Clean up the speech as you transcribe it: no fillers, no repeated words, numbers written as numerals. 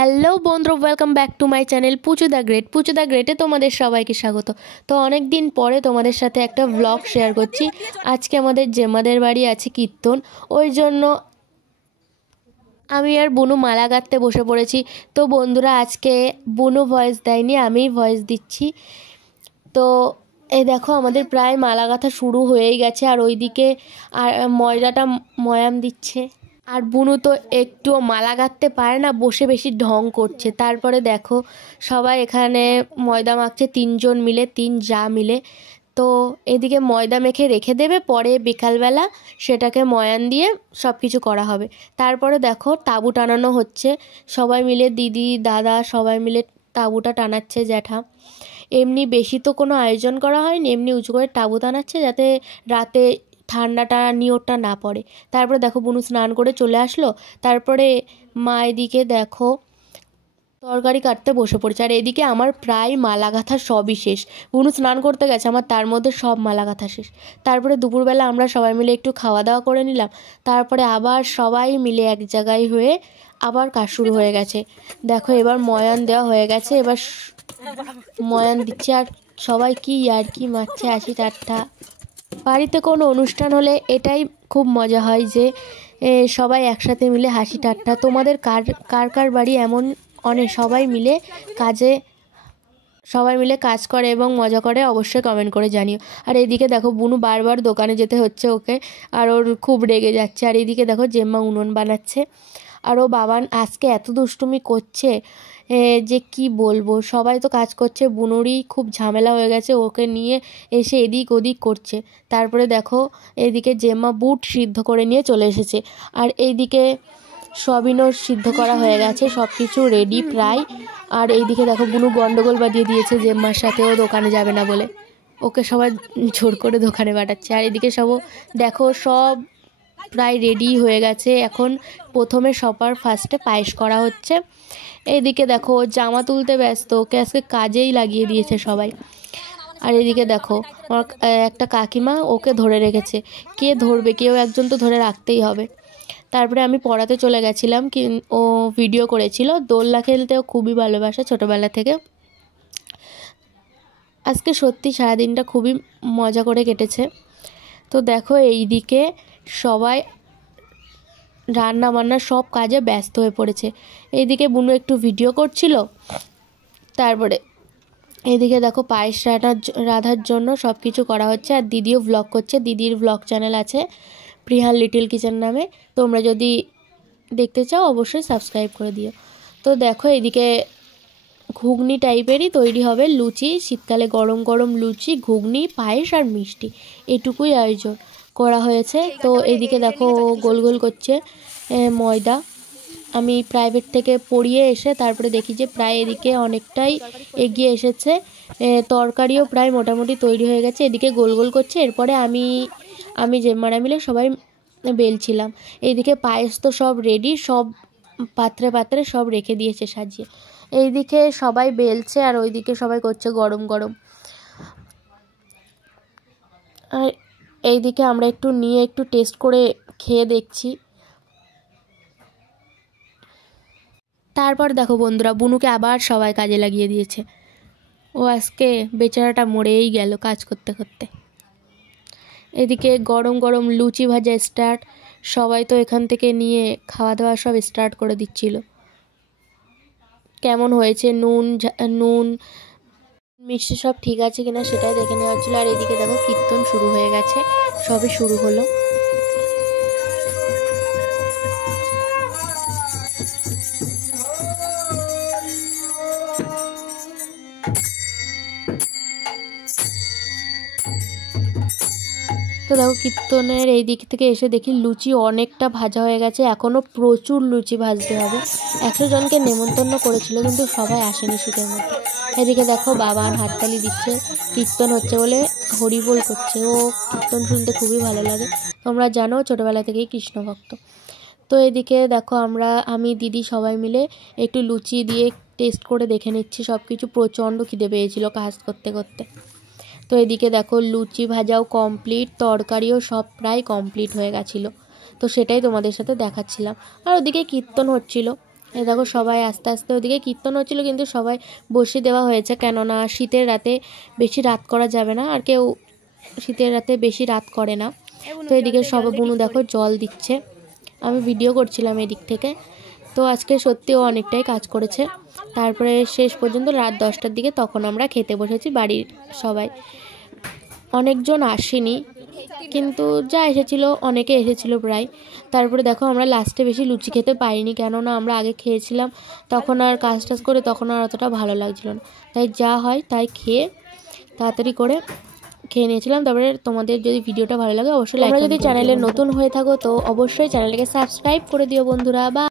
Hello বন্ধু, welcome back to my channel Puchu the গ্রেটে তোমাদের সবাইকে স্বাগত। তো অনেক দিন পরে তোমাদের সাথে একটা ব্লগ শেয়ার করছি। আজকে আমাদের জেম্মাদের বাড়ি আছে কীর্তন, ওই জন্য আমি আর বুনু মালা গাঁথতে বসে পড়েছি। তো বন্ধুরা, আজকে বুনু ভয়েস দেয়নি, আমিই ভয়েস দিচ্ছি। তো এই দেখো আমাদের প্রায় মালা গাঁথা শুরু হয়েই গেছে, আর ওইদিকে আর ময়দাটা ময়াম দিচ্ছে। আর বুনু তো একটুও মালা গাঁথতে পারে না, বসে বেশি ঢং করছে। তারপরে দেখো সবাই এখানে ময়দা মাখছে, তিনজন মিলে, তিন যা মিলে। তো এদিকে ময়দা মেখে রেখে দেবে, পরে বিকালবেলা সেটাকে ময়ান দিয়ে সব কিছু করা হবে। তারপরে দেখো তাঁবু টানানো হচ্ছে, সবাই মিলে, দিদি দাদা সবাই মিলে তাঁবুটা টানাচ্ছে। জ্যাঠা এমনি বেশি তো কোনো আয়োজন করা হয়নি, এমনি উঁচু করে তাঁবু টানাচ্ছে যাতে রাতে ঠান্ডাটা নিয়রটা না পড়ে। তারপরে দেখো বুনু স্নান করে চলে আসলো। তারপরে মা এদিকে দেখো তরকারি কাটতে বসে পড়েছে, আর এদিকে আমার প্রায় মালা গাঁথা সবই শেষ। বুনু স্নান করতে গেছে, আমার তার মধ্যে সব মালা গাঁথা শেষ। তারপরে দুপুরবেলা আমরা সবাই মিলে একটু খাওয়া দাওয়া করে নিলাম। তারপরে আবার সবাই মিলে এক জায়গায় হয়ে আবার কাজ শুরু হয়ে গেছে। দেখো এবার ময়ান দেওয়া হয়ে গেছে, এবার ময়ান দিচ্ছে, আর সবাই কি আর কি মারছে, হাসি ঠাট্টা। বাড়িতে কোনো অনুষ্ঠান হলে এটাই খুব মজা হয় যে সবাই একসাথে মিলে হাসি ঠাট্টা। তোমাদের কার কার কার বাড়ি এমন অনেক সবাই মিলে কাজ করে এবং মজা করে, অবশ্যই কমেন্ট করে জানিও। আর এইদিকে দেখো বুনু বারবার দোকানে যেতে হচ্ছে ওকে, আর ওর খুব রেগে যাচ্ছে। আর এইদিকে দেখো জেম্মা উনুন বানাচ্ছে, আর ও বাবান আজকে এত দুষ্টুমি করছে যে কি বলবো। সবাই তো কাজ করছে, বুনুরই খুব ঝামেলা হয়ে গেছে, ওকে নিয়ে এসে এদিক ওদিক করছে। তারপরে দেখো এইদিকে জেম্মা বুট সিদ্ধ করে নিয়ে চলে এসেছে, আর এইদিকে সবিনও সিদ্ধ করা হয়ে গেছে, সব কিছু রেডি প্রায়। আর এইদিকে দেখো বুনু গন্ডগোল বাঁধিয়ে দিয়েছে জেম্মার সাথে, ও দোকানে যাবে না বলে, ওকে সবাই জোর করে দোকানে পাঠাচ্ছে। আর এদিকে দেখো সব প্রায় রেডি হয়ে গেছে। এখন প্রথমে সবার ফার্স্টে পায়েস করা হচ্ছে। এইদিকে দেখো জামা তুলতে ব্যস্ত, ওকে আজকে কাজেই লাগিয়ে দিয়েছে সবাই। আর এদিকে দেখো একটা কাকিমা ওকে ধরে রেখেছে, কে ধরবে, কেউ একজন তো ধরে রাখতেই হবে। তারপরে আমি পড়াতে চলে গেছিলাম, ও ভিডিও করেছিল। দোলনা খেলতেও খুবই ভালোবাসে ছোটোবেলা থেকে। আজকে সত্যি সারাদিনটা খুবই মজা করে কেটেছে। তো দেখো এইদিকে সবাই রান্না বান্না সব কাজে ব্যস্ত হয়ে পড়েছে। এইদিকে বুনু একটু ভিডিও করছিল। তারপরে এইদিকে দেখো পায়েস রাধার জন্য সব কিছু করা হচ্ছে, আর দিদিও ভ্লগ করছে। দিদির ভ্লগ চ্যানেল আছে প্রিহান লিটল কিচেন নামে, তোমরা যদি দেখতে চাও অবশ্যই সাবস্ক্রাইব করে দিও। তো দেখো এদিকে ঘুগনি টাইপেরই তৈরি হবে, লুচি, শীতকালে গরম গরম লুচি, ঘুগনি, পায়েস আর মিষ্টি, এটুকুই আয়োজন করা হয়েছে। তো এইদিকে দেখো গোল গোল করছে ময়দা। আমি প্রাইভেট থেকে পড়িয়ে এসে তারপরে দেখি যে প্রায় এদিকে অনেকটাই এগিয়ে এসেছে, তরকারিও প্রায় মোটামুটি তৈরি হয়ে গেছে। এদিকে গোল গোল করছে, এরপরে আমি জেম্মারা মিলে সবাই বেলছিলাম। এইদিকে পায়েস তো সব রেডি, সব পাত্রে পাত্রে সব রেখে দিয়েছে সাজিয়ে। এইদিকে সবাই বেলছে, আর ওইদিকে সবাই করছে গরম গরম। আর এইদিকে আমরা একটু নিয়ে একটু টেস্ট করে খেয়ে দেখছি। তারপর দেখো বন্ধুরা, বুনুকে আবার সবাই কাজে লাগিয়ে দিয়েছে, ও আজকে বেচারাটা মরেই গেল কাজ করতে করতে। এদিকে গরম গরম লুচি ভাজা স্টার্ট, সবাই তো এখান থেকে নিয়ে খাওয়া দাওয়া সব স্টার্ট করে দিচ্ছিল। কেমন হয়েছে নুন মিষ্টি সব ঠিক আছে কিনা সেটাই দেখে নেওয়া হচ্ছিল। আর এদিকে দেখো কীর্তন শুরু হয়ে গেছে, সবই শুরু হলো। তো দেখো কীর্তনের এই দিক থেকে এসে দেখি লুচি অনেকটা ভাজা হয়ে গেছে, এখনও প্রচুর লুচি ভাজতে হবে। 100 জনকে নেমন্তন্ন করেছিল, কিন্তু সবাই আসেনি শীতের মধ্যে। এদিকে দেখো বাবান হাততালি দিচ্ছে, কীর্তন হচ্ছে বলে হরিবোল করছে, ও কীর্তন শুনতে খুবই ভালো লাগে। তোমরা জানো ছোটোবেলা থেকেই কৃষ্ণ ভক্ত। তো এদিকে দেখো আমি দিদি সবাই মিলে একটু লুচি দিয়ে টেস্ট করে দেখে নিচ্ছি সব কিছু। প্রচণ্ড খিদে পেয়েছিল কাজ করতে করতে। তো এদিকে দেখো লুচি ভাজাও কমপ্লিট, তরকারিও সব প্রায় কমপ্লিট হয়ে গেছিলো। তো সেটাই তোমাদের সাথে দেখাচ্ছিলাম। আর ওদিকে কীর্তন হচ্ছিল, এই দেখো সবাই আস্তে আস্তে, ওদিকে কীর্তন হচ্ছিলো কিন্তু সবাই বসিয়ে দেওয়া হয়েছে, কেননা শীতের রাতে বেশি রাত করা যাবে না, আর কেউ শীতের রাতে বেশি রাত করে না। তো এদিকে সবাই বুনু দেখো জল দিচ্ছে, আমি ভিডিও করছিলাম এদিক থেকে। তো আজকে সত্যিও অনেকটাই কাজ করেছে। তারপরে শেষ পর্যন্ত রাত 10টার দিকে তখন আমরা খেতে বসেছি বাড়ির সবাই। অনেকজন আসেনি, কিন্তু যা এসেছিল অনেকে এসেছিল প্রায়। তারপরে দেখো আমরা লাস্টে বেশি লুচি খেতে পাইনি, কেননা আমরা আগে খেয়েছিলাম, তখন আর কাজ টাজ করে তখন আর অতটা ভালো লাগছিল না, তাই যা হয় তাই খেয়ে তাড়াতাড়ি করে খেয়ে নিয়েছিলাম। তারপরে তোমাদের যদি ভিডিওটা ভালো লাগে অবশ্যই লাইক, যদি চ্যানেলে নতুন হয়ে থাকো তো অবশ্যই চ্যানেলটাকে সাবস্ক্রাইব করে দিও বন্ধুরা। বা